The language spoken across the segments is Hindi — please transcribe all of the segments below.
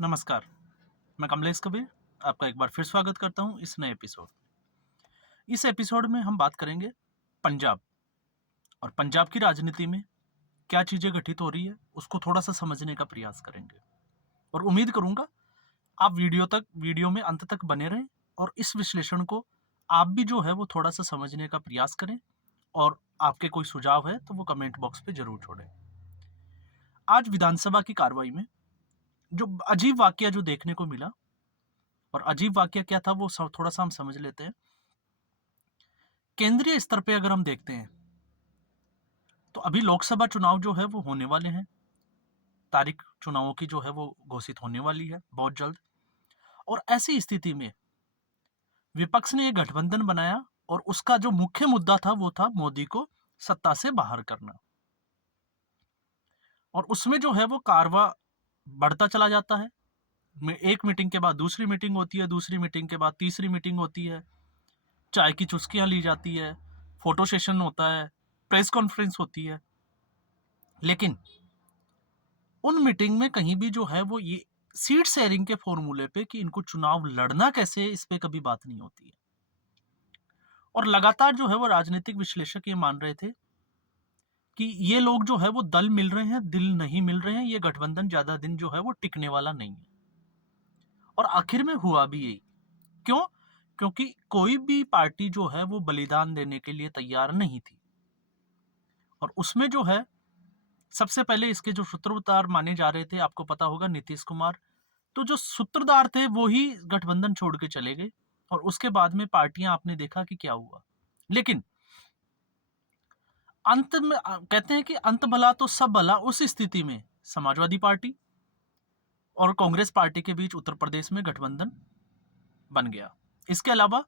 नमस्कार, मैं कमलेश कबीर आपका एक बार फिर स्वागत करता हूँ इस नए एपिसोड। इस एपिसोड में हम बात करेंगे पंजाब और पंजाब की राजनीति में क्या चीज़ें घटित हो रही है, उसको थोड़ा-सा समझने का प्रयास करेंगे। और उम्मीद करूँगा आप वीडियो में अंत तक बने रहें और इस विश्लेषण को आप भी जो है वो थोड़ा-सा समझने का प्रयास करें और आपके कोई सुझाव है तो वो कमेंट बॉक्स पे ज़रूर छोड़ें। आज विधानसभा की कार्रवाई में जो अजीब वाकया जो देखने को मिला और अजीब वाकया क्या था वो थोड़ा-सा हम समझ लेते हैं। केंद्रीय स्तर पे अगर हम देखते हैं तो अभी लोकसभा चुनाव जो है वो होने वाले हैं। तारीख चुनावों की जो है वो घोषित होने वाली है बहुत जल्द। और ऐसी स्थिति में विपक्ष ने एक गठबंधन बनाया और उसका जो मुख्य मुद्दा था वो था मोदी को सत्ता से बाहर करना। और उसमें जो है वो कारवा बढ़ता चला जाता है। एक मीटिंग के बाद दूसरी मीटिंग होती है, दूसरी मीटिंग के बाद तीसरी मीटिंग होती है, चाय की चुस्कियां ली जाती है, फोटो सेशन होता है, प्रेस कॉन्फ्रेंस होती है। लेकिन उन मीटिंग में कहीं भी जो है वो ये सीट शेयरिंग के फॉर्मूले पे कि इनको चुनाव लड़ना कैसे, इस पे कभी बात नहीं होती है। और लगातार जो है वो राजनीतिक विश्लेषक ये मान रहे थे कि ये लोग जो है वो दल मिल रहे हैं, दिल नहीं मिल रहे हैं, ये गठबंधन ज्यादा दिन जो है वो टिकने वाला नहीं है। और आखिर में हुआ भी यही। क्यों? क्योंकि कोई भी पार्टी जो है वो बलिदान देने के लिए तैयार नहीं थी। और उसमें जो है सबसे पहले इसके जो सूत्रधार माने जा रहे थे, आपको पता होगा, नीतीश कुमार। तो जो सूत्रधार थे वो ही गठबंधन छोड़ के चले गए और उसके बाद में पार्टियां आपने देखा कि क्या हुआ। लेकिन अंत में कहते हैं कि अंत भला तो सब भला। उस स्थिति में समाजवादी पार्टी और कांग्रेस पार्टी के बीच उत्तर प्रदेश में गठबंधन बन गया। इसके अलावा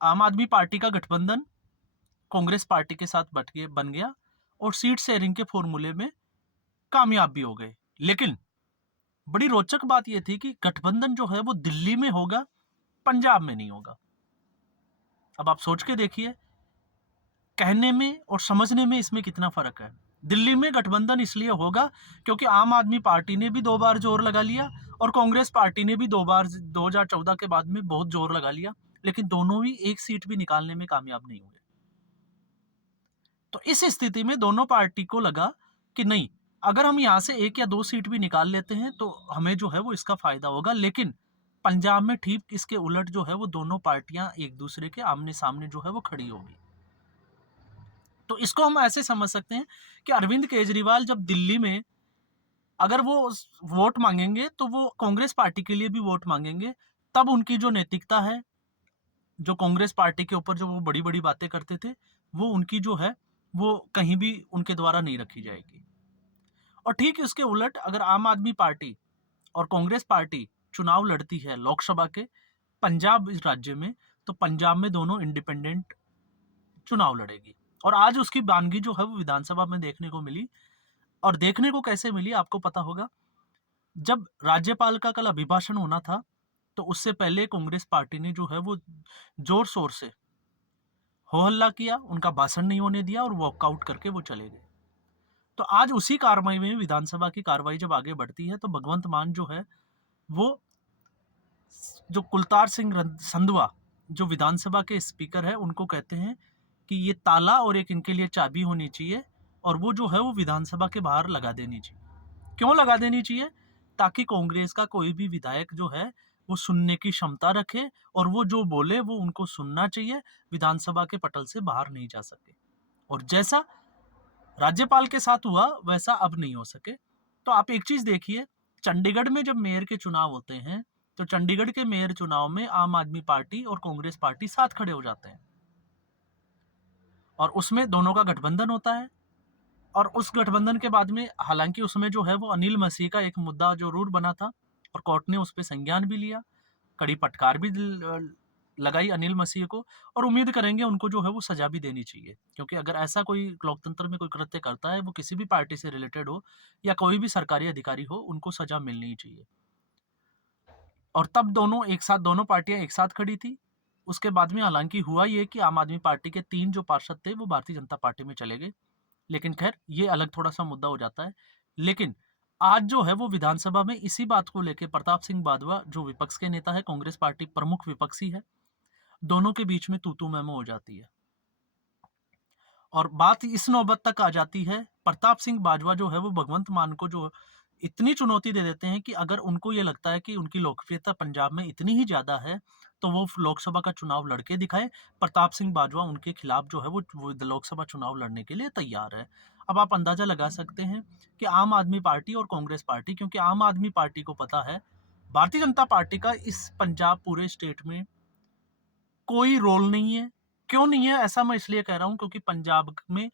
आम आदमी पार्टी का गठबंधन कांग्रेस पार्टी के साथ बन गया और सीट शेयरिंग के फॉर्मूले में कामयाब भी हो गए। लेकिन बड़ी रोचक बात यह थी कि गठबंधन जो है वो दिल्ली में होगा, पंजाब में नहीं होगा। अब आप सोच के देखिए, कहने में और समझने में इसमें कितना फर्क है। दिल्ली में गठबंधन इसलिए होगा क्योंकि आम आदमी पार्टी ने भी 2 बार जोर लगा लिया और कांग्रेस पार्टी ने भी 2 बार 2014 के बाद में बहुत जोर लगा लिया, लेकिन दोनों ही एक सीट भी निकालने में कामयाब नहीं हुए। तो इस स्थिति में दोनों पार्टी को लगा कि नहीं, अगर हम यहां से 1 या 2 सीट भी निकाल लेते हैं तो हमें जो है वो इसका फायदा होगा। लेकिन पंजाब में ठीक इसके उलट जो है वो दोनों पार्टियां एक दूसरे के आमने सामने जो है वो खड़ी होगी। तो इसको हम ऐसे समझ सकते हैं कि अरविंद केजरीवाल जब दिल्ली में अगर वो वोट मांगेंगे तो वो कांग्रेस पार्टी के लिए भी वोट मांगेंगे। तब उनकी जो नैतिकता है, जो कांग्रेस पार्टी के ऊपर जो वो बड़ी बड़ी बातें करते थे, वो उनकी जो है वो कहीं भी उनके द्वारा नहीं रखी जाएगी। और ठीक उसके उलट अगर आम आदमी पार्टी और कांग्रेस पार्टी चुनाव लड़ती है लोकसभा के पंजाब इस राज्य में, तो पंजाब में दोनों इंडिपेंडेंट चुनाव लड़ेगी। और आज उसकी बानगी जो है वो विधानसभा में देखने को मिली। और देखने को कैसे मिली आपको पता होगा, जब राज्यपाल का कल अभिभाषण होना था तो उससे पहले कांग्रेस पार्टी ने जो है वो जोर शोर से हो हल्ला किया, उनका भाषण नहीं होने दिया और वॉकआउट करके वो चले गए। तो आज उसी कार्रवाई में, विधानसभा की कार्रवाई जब आगे बढ़ती है, तो भगवंत मान जो है वो, जो कुलतार सिंह संधवा जो विधानसभा के स्पीकर है, उनको कहते हैं कि ये ताला और एक इनके लिए चाबी होनी चाहिए और वो जो है वो विधानसभा के बाहर लगा देनी चाहिए। क्यों लगा देनी चाहिए? ताकि कांग्रेस का कोई भी विधायक जो है वो सुनने की क्षमता रखे और वो जो बोले वो उनको सुनना चाहिए, विधानसभा के पटल से बाहर नहीं जा सके। और जैसा राज्यपाल के साथ हुआ वैसा अब नहीं हो सके। तो आप एक चीज देखिए, चंडीगढ़ में जब मेयर के चुनाव होते हैं तो चंडीगढ़ के मेयर चुनाव में आम आदमी पार्टी और कांग्रेस पार्टी साथ खड़े हो जाते हैं और उसमें दोनों का गठबंधन होता है। और उस गठबंधन के बाद में हालांकि उसमें जो है वो अनिल मसीह का एक मुद्दा जरूर बना था और कोर्ट ने उस पर संज्ञान भी लिया, कड़ी फटकार भी लगाई अनिल मसीह को। और उम्मीद करेंगे उनको जो है वो सजा भी देनी चाहिए, क्योंकि अगर ऐसा कोई लोकतंत्र में कोई कृत्य करता है, वो किसी भी पार्टी से रिलेटेड हो या कोई भी सरकारी अधिकारी हो, उनको सजा मिलनी ही चाहिए। और तब दोनों पार्टियां एक साथ खड़ी थी। उसके बाद में हालांकि हुआ ये कि आम आदमी पार्टी के 3 जो पार्षद थे वो भारतीय जनता पार्टी में चले गए। लेकिन खैर ये अलग थोड़ा सा मुद्दा हो जाता है। लेकिन आज जो है वो विधानसभा में इसी बात को लेके प्रताप सिंह बाजवा जो विपक्ष के नेता है, कांग्रेस पार्टी प्रमुख विपक्षी है, दोनों के बीच में तू-तू मैं-मैं हो जाती है। और बात इस नौबत तक आ जाती है, प्रताप सिंह बाजवा जो है वो भगवंत मान को जो इतनी चुनौती दे देते हैं कि अगर उनको ये लगता है कि उनकी लोकप्रियता पंजाब में इतनी ही ज़्यादा है, तो वो लोकसभा का चुनाव लड़के दिखाएँ। प्रताप सिंह बाजवा उनके खिलाफ जो है वो लोकसभा चुनाव लड़ने के लिए तैयार है। अब आप अंदाज़ा लगा सकते हैं कि आम आदमी पार्टी और कांग्रेस पार्टी, क्योंकि आम आदमी पार्टी को पता है, भारतीय जनता पार्टी का इस पंजाब पूरे स्टेट में कोई रोल नहीं है। क्यों नहीं है? ऐसा मैं इसलिए कह रहा हूँ क्योंकि पंजाब में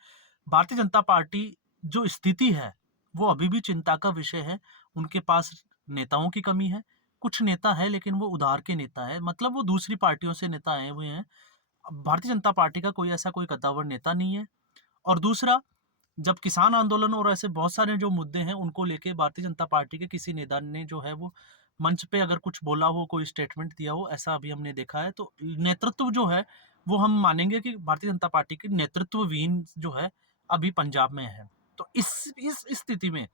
भारतीय जनता पार्टी जो स्थिति है, वो अभी भी चिंता का विषय है। उनके पास नेताओं की कमी है। कुछ नेता है लेकिन वो उधार के नेता है, मतलब वो दूसरी पार्टियों से नेता आए हुए हैं। भारतीय जनता पार्टी का कोई ऐसा कोई कद्दावर नेता नहीं है। और दूसरा, जब किसान आंदोलन और ऐसे बहुत सारे जो मुद्दे हैं उनको लेके भारतीय जनता पार्टी के किसी नेता ने जो है वो मंच पे अगर कुछ बोला हो, कोई स्टेटमेंट दिया हो, ऐसा अभी हमने देखा है। तो नेतृत्व जो है वो हम मानेंगे कि भारतीय जनता पार्टी की नेतृत्वहीन जो है अभी पंजाब में है। तो इस स्थिति में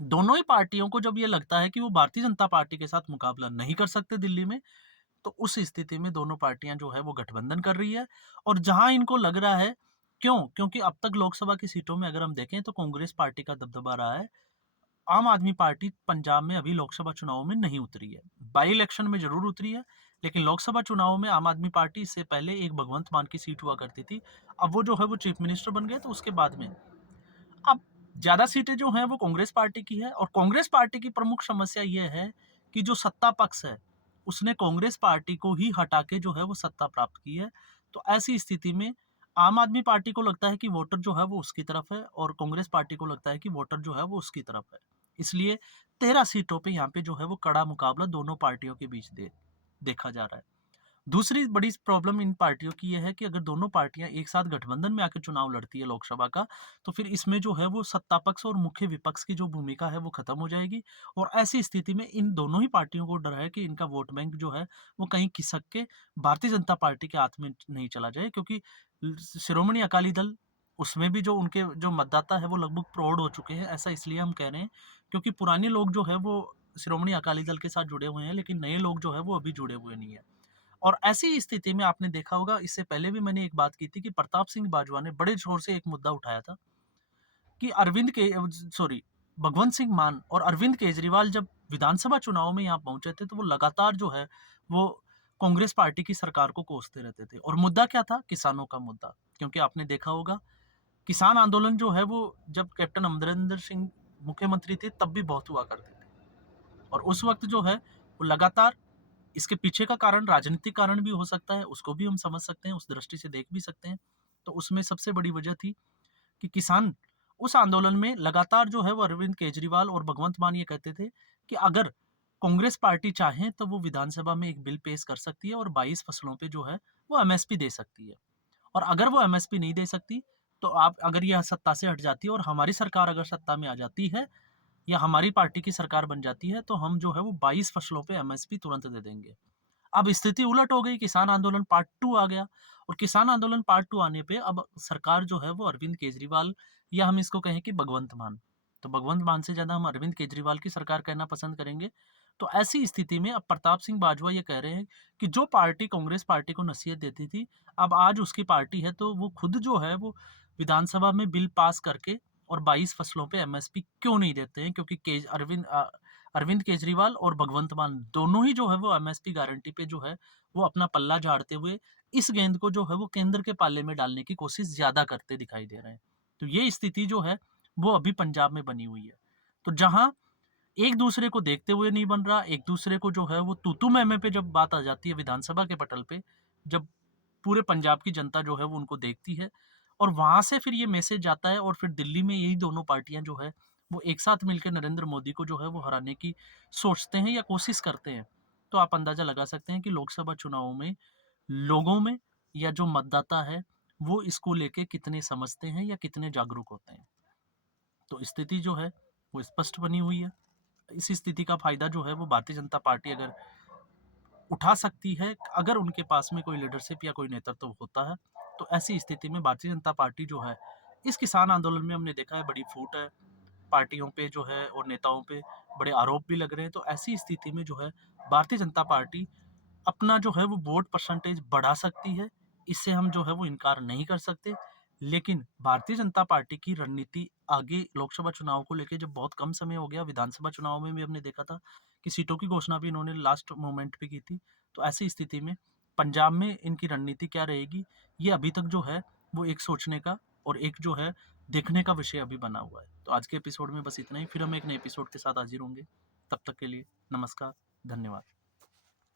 दोनों ही पार्टियों को जब ये लगता है कि वो भारतीय जनता पार्टी के साथ मुकाबला नहीं कर सकते दिल्ली में, तो उस स्थिति में दोनों पार्टियां जो है वो गठबंधन कर रही है। और जहां इनको लग रहा है, क्यों? क्योंकि अब तक लोकसभा की सीटों में अगर हम देखें तो कांग्रेस पार्टी का दबदबा रहा है। आम आदमी पार्टी पंजाब में अभी लोकसभा चुनाव में नहीं उतरी है। बाई इलेक्शन में जरूर उतरी है, लेकिन लोकसभा चुनाव में आम आदमी पार्टी इससे पहले एक भगवंत मान की सीट हुआ करती थी। अब वो जो है वो चीफ मिनिस्टर बन गए, तो उसके बाद में अब ज्यादा सीटें जो हैं वो कांग्रेस पार्टी की है। और कांग्रेस पार्टी की प्रमुख समस्या ये है कि जो सत्ता पक्ष है उसने कांग्रेस पार्टी को ही हटा के जो है वो सत्ता प्राप्त की है। तो ऐसी स्थिति में आम आदमी पार्टी को लगता है कि वोटर जो है वो उसकी तरफ है, और कांग्रेस पार्टी को लगता है कि वोटर जो है वो उसकी तरफ है। इसलिए 13 सीटों पे यहाँ पे जो है वो कड़ा मुकाबला दोनों पार्टियों के बीच देखा जा रहा है। दूसरी बड़ी प्रॉब्लम इन पार्टियों की ये है कि अगर दोनों पार्टियां एक साथ गठबंधन में आकर चुनाव लड़ती है लोकसभा का, तो फिर इसमें जो है वो सत्ता पक्ष और मुख्य विपक्ष की जो भूमिका है वो खत्म हो जाएगी। और ऐसी स्थिति में इन दोनों ही पार्टियों को डर है कि इनका वोट बैंक जो है वो कहीं खिसक के भारतीय जनता पार्टी के हाथ में नहीं चला जाए, क्योंकि शिरोमणि अकाली दल, उसमें भी जो उनके जो मतदाता है वो लगभग प्रौढ़ हो चुके हैं। ऐसा इसलिए हम कह रहे हैं क्योंकि पुराने लोग जो है वो शिरोमणि अकाली दल के साथ जुड़े हुए हैं, लेकिन नए लोग जो है वो अभी जुड़े हुए नहीं है। और ऐसी स्थिति में आपने देखा होगा, इससे पहले भी मैंने एक बात की थी कि प्रताप सिंह बाजवा ने बड़े जोर से एक मुद्दा उठाया था कि भगवंत सिंह मान और अरविंद केजरीवाल जब विधानसभा चुनाव में यहाँ पहुंचे थे, तो वो लगातार जो है वो कांग्रेस पार्टी की सरकार को कोसते रहते थे। और मुद्दा क्या था? किसानों का मुद्दा। क्योंकि आपने देखा होगा, किसान आंदोलन जो है वो जब कैप्टन अमरिंदर सिंह मुख्यमंत्री थे तब भी बहुत हुआ करते थे। और उस वक्त जो है वो लगातार, इसके पीछे का कारण राजनीतिक कारण भी हो सकता है, उसको भी हम समझ सकते हैं, उस दृष्टि से देख भी सकते हैं। तो उसमें सबसे बड़ी वजह थी कि किसान उस आंदोलन में लगातार जो है वो अरविंद केजरीवाल और भगवंत मान ये कहते थे कि अगर कांग्रेस पार्टी चाहे तो वो विधानसभा में एक बिल पेश कर सकती है और 22 फसलों पे जो है वो एमएसपी दे सकती है। और अगर वो एमएसपी नहीं दे सकती, तो आप अगर यह सत्ता से हट जाती है और हमारी सरकार अगर सत्ता में आ जाती है या हमारी पार्टी की सरकार बन जाती है, तो हम जो है वो 22 फसलों पे एमएसपी तुरंत दे देंगे। अब स्थिति उलट हो गई, किसान आंदोलन पार्ट 2 आ गया। और किसान आंदोलन पार्ट 2 आने पे अब सरकार जो है वो अरविंद केजरीवाल, या हम इसको कहें कि भगवंत मान, तो भगवंत मान से ज़्यादा हम अरविंद केजरीवाल की सरकार कहना पसंद करेंगे। तो ऐसी स्थिति में अब प्रताप सिंह बाजवा ये कह रहे हैं कि जो पार्टी कांग्रेस पार्टी को नसीहत देती थी, अब आज उसकी पार्टी है, तो वो खुद जो है वो विधानसभा में बिल पास करके और 22 फसलों पे एमएसपी क्यों नहीं देते हैं? क्योंकि अरविंद केजरीवाल और भगवंत मान दोनों ही जो है वो एमएसपी गारंटी पे जो है वो अपना पल्ला झाड़ते हुए इस गेंद को जो है वो केंद्र के पाले में डालने की कोशिश ज्यादा करते दिखाई दे रहे हैं। तो ये स्थिति जो है वो अभी पंजाब में बनी हुई है। तो जहां एक दूसरे को देखते हुए नहीं बन रहा, एक दूसरे को जो है वो तू मैं पे जब बात आ जाती है विधानसभा के पटल पे, जब पूरे पंजाब की जनता जो है वो उनको देखती है, और वहां से फिर ये मैसेज जाता है, और फिर दिल्ली में यही दोनों पार्टियां जो है वो एक साथ मिलकर नरेंद्र मोदी को जो है वो हराने की सोचते हैं या कोशिश करते हैं। तो आप अंदाजा लगा सकते हैं कि लोकसभा चुनाव में लोगों में या जो मतदाता है वो इसको लेके कितने समझते हैं या कितने जागरूक होते हैं। तो स्थिति जो है वो स्पष्ट बनी हुई है। इस स्थिति का फायदा जो है वो भारतीय जनता पार्टी अगर उठा सकती है, अगर उनके पास में कोई लीडरशिप या कोई नेतृत्व होता है, तो ऐसी स्थिति में भारतीय जनता पार्टी जो है, इस किसान आंदोलन में हमने देखा है बड़ी फूट है। पार्टियों पे जो है और नेताओं पे बड़े आरोप भी लग रहे हैं। तो ऐसी स्थिति में जो है भारतीय जनता पार्टी अपना जो है वो वोट परसेंटेज बढ़ा सकती है, इससे हम जो है वो इनकार नहीं कर सकते। लेकिन भारतीय जनता पार्टी की रणनीति आगे लोकसभा चुनाव को लेके जब बहुत कम समय हो गया, विधानसभा चुनाव में भी हमने देखा था कि सीटों की घोषणा भी इन्होंने लास्ट मोमेंट पे की थी। तो ऐसी स्थिति में पंजाब में इनकी रणनीति क्या रहेगी, ये अभी तक जो है वो एक सोचने का और एक जो है देखने का विषय अभी बना हुआ है। तो आज के एपिसोड में बस इतना ही, फिर हम एक नए एपिसोड के साथ हाजिर होंगे। तब तक के लिए नमस्कार, धन्यवाद।